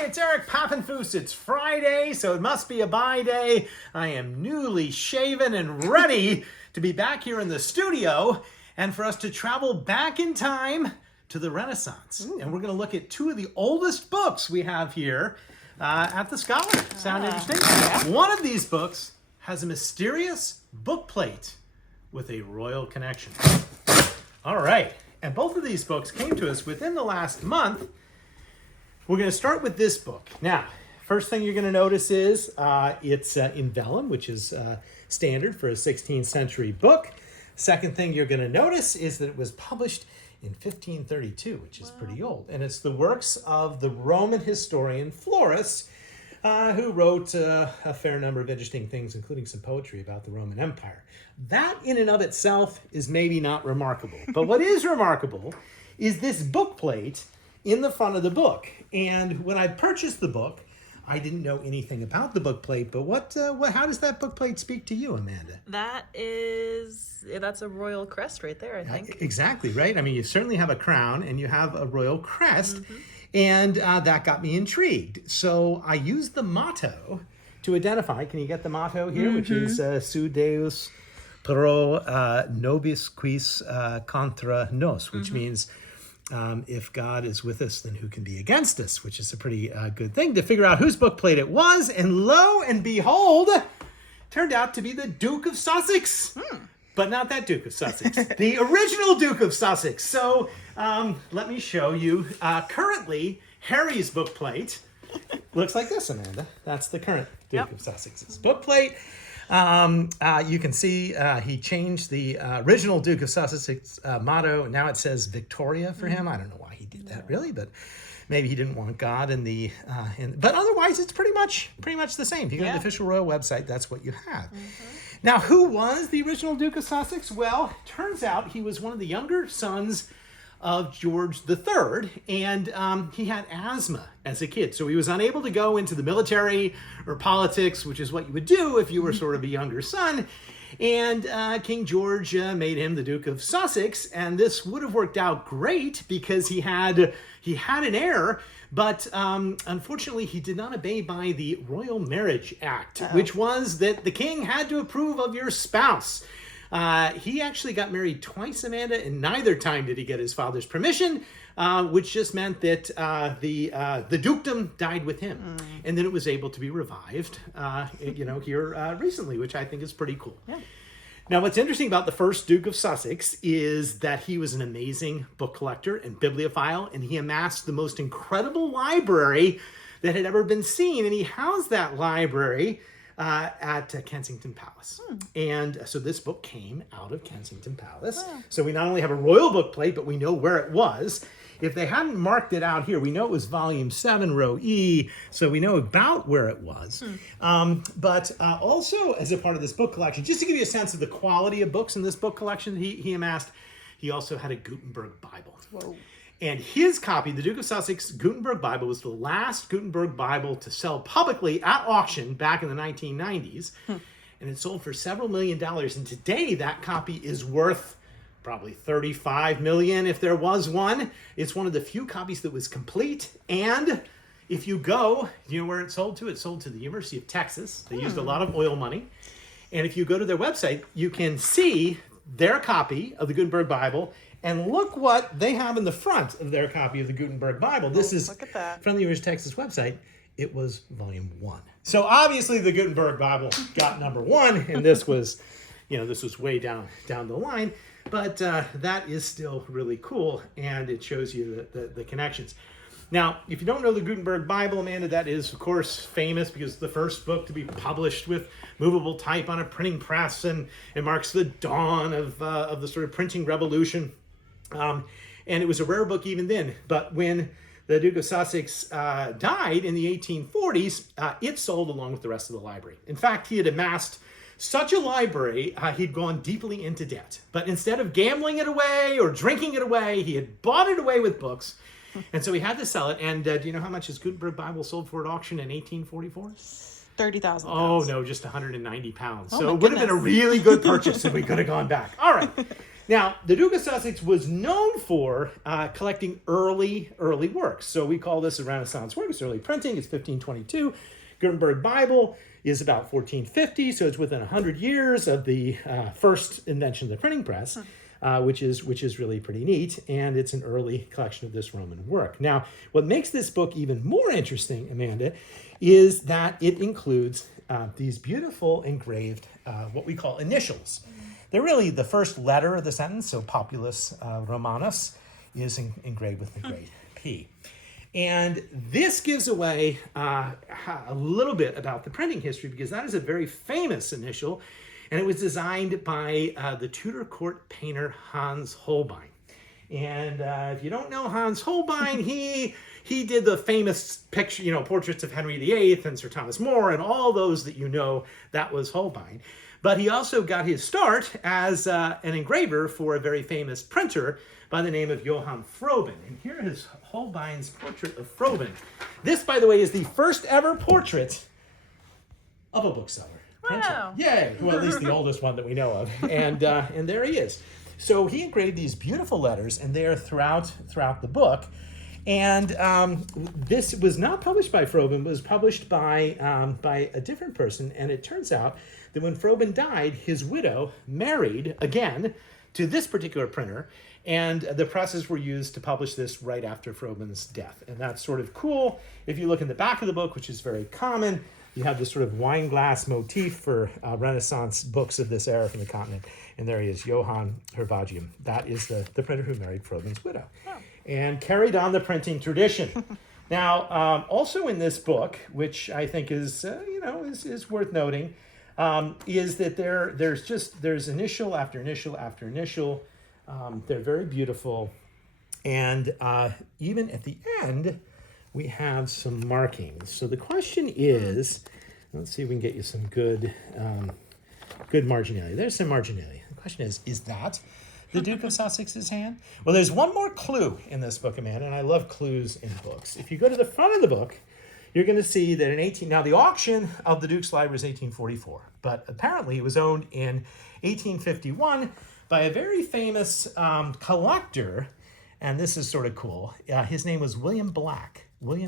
it's Eric Pappenfuss. It's Friday, so it must be a buy day. I am newly shaven and ready to be back here in the studio and for us to travel back in time to the Renaissance. Ooh. And we're going to look at two of the oldest books we have here at the Scholar. Sound interesting? Yeah. One of these books has a mysterious book plate with a royal connection. All right. And both of these books came to us within the last month. We're going to start with this book. Now, first thing you're going to notice is it's in vellum, which is standard for a 16th century book. Second thing you're going to notice is that it was published in 1532, which is pretty old. And it's the works of the Roman historian Florus, who wrote a fair number of interesting things, including some poetry about the Roman Empire. That in and of itself is maybe not remarkable. But what is remarkable is this book plate in the front of the book. And when I purchased the book, I didn't know anything about the book plate, but how does that book plate speak to you, Amanda? That's a royal crest right there, I think. Exactly, right? I mean, you certainly have a crown and you have a royal crest, and that got me intrigued. So I used the motto to identify. Can you get the motto here, which is Su Deus pro nobis quis contra nos, which means if God is with us, then who can be against us, which is a pretty good thing to figure out whose book plate it was. And lo and behold, turned out to be the Duke of Sussex. But not that Duke of Sussex, the original Duke of Sussex. So let me show you. Currently, Harry's book plate looks like this, Amanda. That's the current Duke of Sussex's book plate. You can see he changed the original Duke of Sussex motto. Now it says Victoria for him. I don't know why he did that really, but maybe he didn't want God in the. But otherwise, it's pretty much the same. If you go to the official royal website, that's what you have. Now, who was the original Duke of Sussex? Well, turns out he was one of the younger sons of George III, and he had asthma as a kid. So he was unable to go into the military or politics, which is what you would do if you were sort of a younger son. And King George made him the Duke of Sussex, and this would have worked out great because he had an heir, but unfortunately he did not obey by the Royal Marriage Act, which was that the king had to approve of your spouse. He actually got married twice, Amanda, and neither time did he get his father's permission, which just meant that the dukedom died with him. And then it was able to be revived, here recently, which I think is pretty cool. Yeah. Now, what's interesting about the first Duke of Sussex is that he was an amazing book collector and bibliophile, and he amassed the most incredible library that had ever been seen. And he housed that library at Kensington Palace. And so this book came out of Kensington Palace. So we not only have a royal book plate, but we know where it was. If they hadn't marked it out here, we know it was volume 7, row E, so we know about where it was. But also as a part of this book collection, just to give you a sense of the quality of books in this book collection he amassed, he also had a Gutenberg Bible. Whoa. And his copy, the Duke of Sussex Gutenberg Bible, was the last Gutenberg Bible to sell publicly at auction back in the 1990s. And it sold for several $1 million. And today that copy is worth probably $35 million if there was one. It's one of the few copies that was complete. And if you go, you know where it sold to? It sold to the University of Texas. They used a lot of oil money. And if you go to their website, you can see their copy of the Gutenberg Bible. And look what they have in the front of their copy of the Gutenberg Bible. This is from the University of Texas website. It was volume 1. So obviously the Gutenberg Bible got number 1, and this was, this was way down the line. But that is still really cool, and it shows you the connections. Now, if you don't know the Gutenberg Bible, Amanda, that is, of course, famous because it's the first book to be published with movable type on a printing press, and it marks the dawn of the sort of printing revolution. And it was a rare book even then. But when the Duke of Sussex died in the 1840s, it sold along with the rest of the library. In fact, he had amassed such a library, he'd gone deeply into debt. But instead of gambling it away or drinking it away, he had bought it away with books. And so he had to sell it. And do you know how much his Gutenberg Bible sold for at auction in 1844? 30,000 pounds. Oh, no, just 190 pounds. So it would have been a really good purchase if we could have gone back. All right. Now, the Duke of Sussex was known for collecting early works. So we call this a Renaissance work. It's early printing. It's 1522. Gutenberg Bible is about 1450, so it's within 100 years of the first invention of the printing press, which is really pretty neat. And it's an early collection of this Roman work. Now, what makes this book even more interesting, Amanda, is that it includes these beautiful engraved, what we call initials. They're really the first letter of the sentence, so Populus Romanus is engraved with the great P. And this gives away a little bit about the printing history, because that is a very famous initial, and it was designed by the Tudor court painter Hans Holbein. And if you don't know Hans Holbein, he did the famous picture, portraits of Henry VIII and Sir Thomas More and all those that you know. That was Holbein. But he also got his start as an engraver for a very famous printer by the name of Johann Froben. And here is Holbein's portrait of Froben. This, by the way, is the first ever portrait of a bookseller. Wow. Yay! Well, at least the oldest one that we know of. And there he is. So he engraved these beautiful letters, and they are throughout the book. And this was not published by Froben, but was published by a different person. And it turns out that when Froben died, his widow married again to this particular printer, and the presses were used to publish this right after Froben's death. And that's sort of cool. If you look in the back of the book, which is very common, you have this sort of wine glass motif for Renaissance books of this era from the continent. And there he is, Johann Hervagium. That is the printer who married Froben's widow. Oh. And carried on the printing tradition. Now, also in this book, which I think is worth noting, is that there's initial after initial after initial. They're very beautiful, and even at the end, we have some markings. So the question is, let's see if we can get you some good marginalia. There's some marginalia. The question is that the Duke of Sussex's hand? Well, there's one more clue in this book, Amanda, and I love clues in books. If you go to the front of the book, you're going to see that now the auction of the Duke's library was 1844, but apparently it was owned in 1851 by a very famous collector, and this is sort of cool. His name was William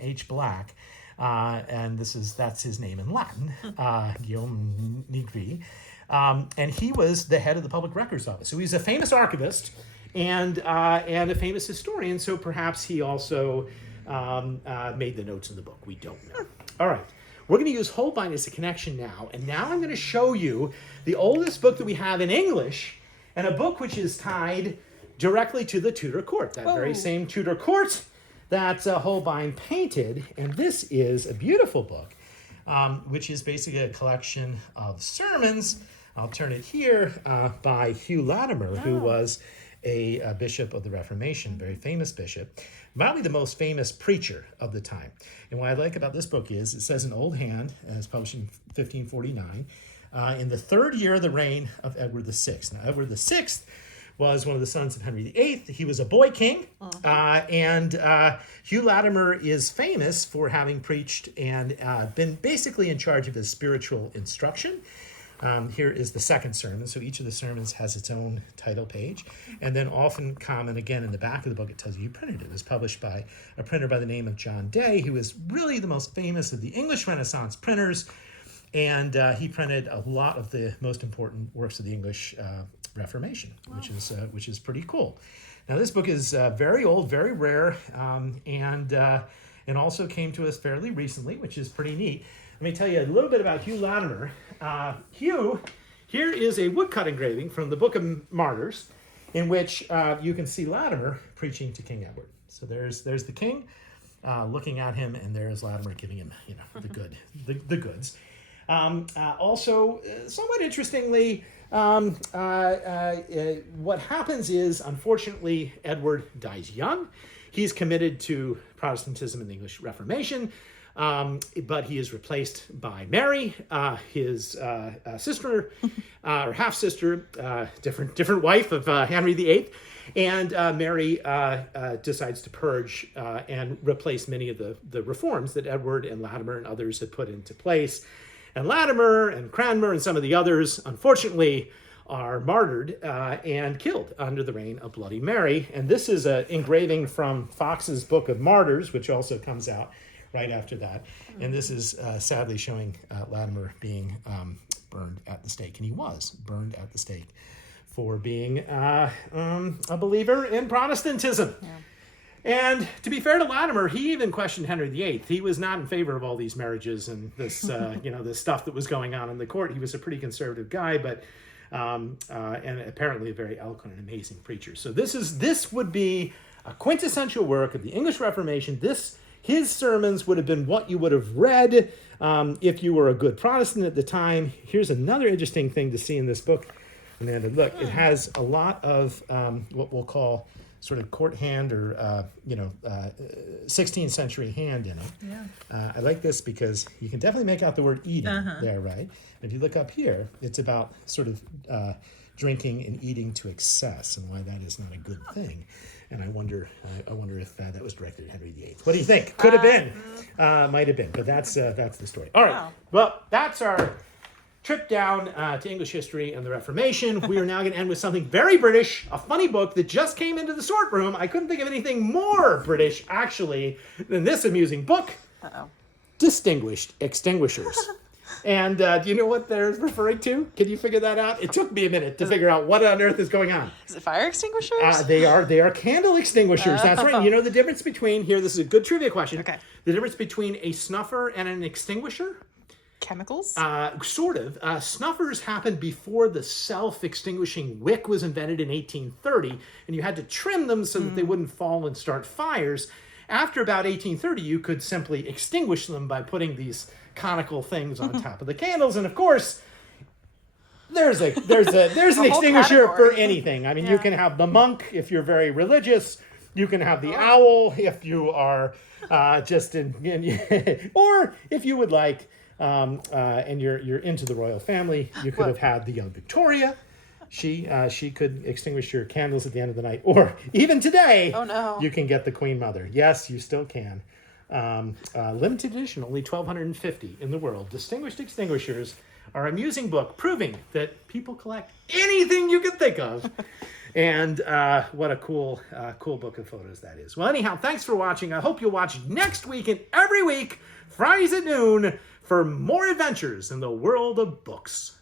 H. Black, and that's his name in Latin, Guillaume Nigri. And he was the head of the Public Records Office. So he's a famous archivist and a famous historian. So perhaps he also made the notes in the book. We don't know. All right. We're going to use Holbein as a connection now. And now I'm going to show you the oldest book that we have in English, and a book which is tied directly to the Tudor court, that very same Tudor court that Holbein painted. And this is a beautiful book, which is basically a collection of sermons. I'll turn it here, by Hugh Latimer, who was a bishop of the Reformation, very famous bishop, probably the most famous preacher of the time. And what I like about this book is it says in old hand, and it's published in 1549, in the third year of the reign of Edward VI. Now, Edward VI was one of the sons of Henry VIII. He was a boy king, and Hugh Latimer is famous for having preached and been basically in charge of his spiritual instruction. Here is the second sermon. So each of the sermons has its own title page. And then often common, again, in the back of the book, it tells you who printed it. It was published by a printer by the name of John Day, who is really the most famous of the English Renaissance printers. And he printed a lot of the most important works of the English Reformation, which is pretty cool. Now, this book is very old, very rare, and also came to us fairly recently, which is pretty neat. Let me tell you a little bit about Hugh Latimer. Hugh, here is a woodcut engraving from the Book of Martyrs, in which you can see Latimer preaching to King Edward. So there's the king looking at him, and there's Latimer giving him, the goods. Also, somewhat interestingly, what happens is, unfortunately, Edward dies young. He's committed to Protestantism and the English Reformation, but he is replaced by Mary, his sister, or half-sister, different wife of Henry VIII. And Mary decides to purge and replace many of the reforms that Edward and Latimer and others had put into place. And Latimer and Cranmer and some of the others, unfortunately, are martyred and killed under the reign of Bloody Mary. And this is an engraving from Fox's Book of Martyrs, which also comes out right after that. And this is sadly showing Latimer being burned at the stake. And he was burned at the stake for being a believer in Protestantism. Yeah. And to be fair to Latimer, he even questioned Henry VIII. He was not in favor of all these marriages and this, this stuff that was going on in the court. He was a pretty conservative guy, but and apparently a very eloquent and amazing preacher. So this would be a quintessential work of the English Reformation. His sermons would have been what you would have read if you were a good Protestant at the time. Here's another interesting thing to see in this book, Amanda. Look, it has a lot of what we'll call sort of court hand or 16th century hand in it. Yeah. I like this because you can definitely make out the word eating there, right? If you look up here, it's about sort of drinking and eating to excess and why that is not a good thing. And I wonder if that was directed at Henry VIII. What do you think? Could have been, might have been, but that's the story. All right. Wow. Well, that's our trip down to English history and the Reformation. We are now going to end with something very British, a funny book that just came into the sort room. I couldn't think of anything more British, actually, than this amusing book. Uh-oh. Distinguished Extinguishers. And do you know what they're referring to? Can you figure that out? It took me a minute to figure out what on earth is going on. Is it fire extinguishers? They are candle extinguishers. That's right. You know the difference between, here, this is a good trivia question. Okay. The difference between a snuffer and an extinguisher? Chemicals? Sort of. Snuffers happened before the self-extinguishing wick was invented in 1830, and you had to trim them so that they wouldn't fall and start fires. After about 1830, you could simply extinguish them by putting these conical things on top of the candles, and of course, there's an extinguisher for anything. I mean, you can have the monk if you're very religious. You can have the owl if you are just or if you would like. And you're into the royal family, you could have had the young Victoria. She could extinguish your candles at the end of the night. Or even today, you can get the Queen Mother. Yes, you still can. Limited edition, only 1,250 in the world. Distinguished Extinguishers are an amusing book proving that people collect anything you can think of. And what a cool book of photos that is. Well, anyhow, thanks for watching. I hope you'll watch next week and every week, Fridays at noon, for more adventures in the world of books.